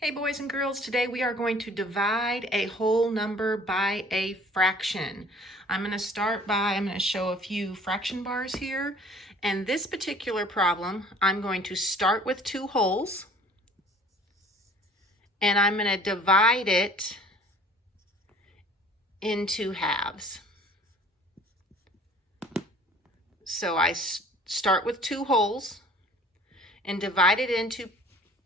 Hey boys and girls, today we are going to divide a whole number by a fraction. I'm going to show a few fraction bars here. And this particular problem, I'm going to start with two wholes. And I'm going to divide it into halves. So I start with two wholes and divide it into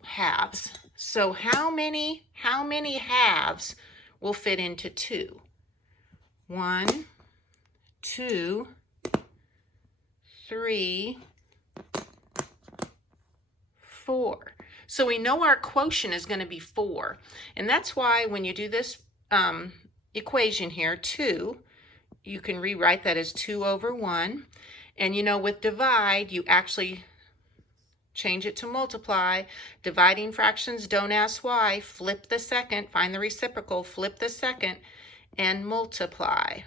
halves. So how many halves will fit into two? 1, 2, 3, 4. So we know our quotient is going to be 4. And that's why when you do this equation here, 2, you can rewrite that as 2 over 1. And you know, with divide, you actually change it to multiply. Dividing fractions, don't ask why. Flip the second, find the reciprocal, flip the second, and multiply.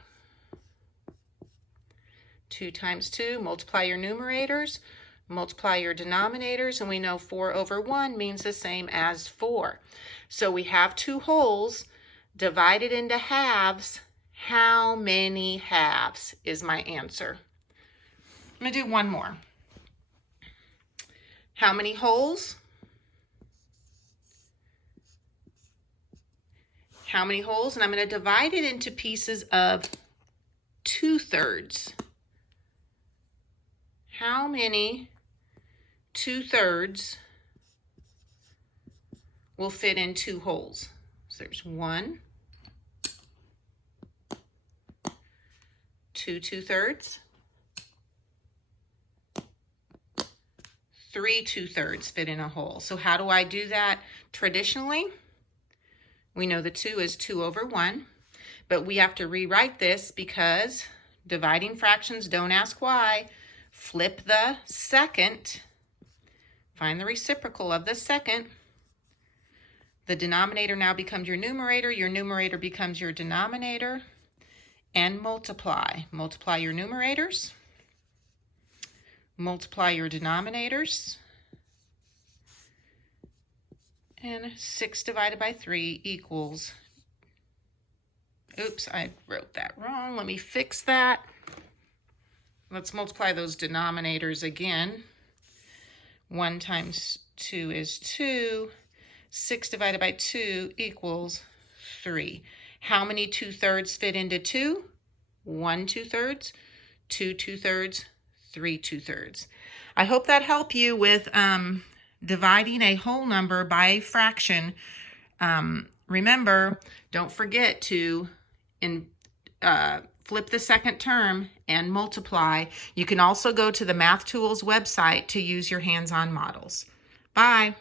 2 times 2, multiply your numerators, multiply your denominators, and we know 4 over 1 means the same as 4. So we have two wholes divided into halves. How many halves is my answer? I'm going to do one more. How many wholes? How many wholes? And I'm going to divide it into pieces of 2/3. How many 2/3 will fit in two wholes? So there's 1, 2 2/3, 3 2/3 fit in a hole. So how do I do that traditionally? We know the 2 is 2 over 1, but we have to rewrite this because dividing fractions, don't ask why. Flip the second, find the reciprocal of the second. The denominator now becomes your numerator becomes your denominator, and multiply. Multiply your numerators. Multiply your denominators, and 6 divided by 3 equals, oops, I wrote that wrong. Let me fix that. Let's multiply those denominators again. 1 times 2 is 2. 6 divided by 2 equals 3. How many 2/3 fit into 2? 1 2/3, 2 2/3, 3 2/3. I hope that helped you with dividing a whole number by a fraction. Remember, don't forget to flip the second term and multiply. You can also go to the Math Tools website to use your hands-on models. Bye.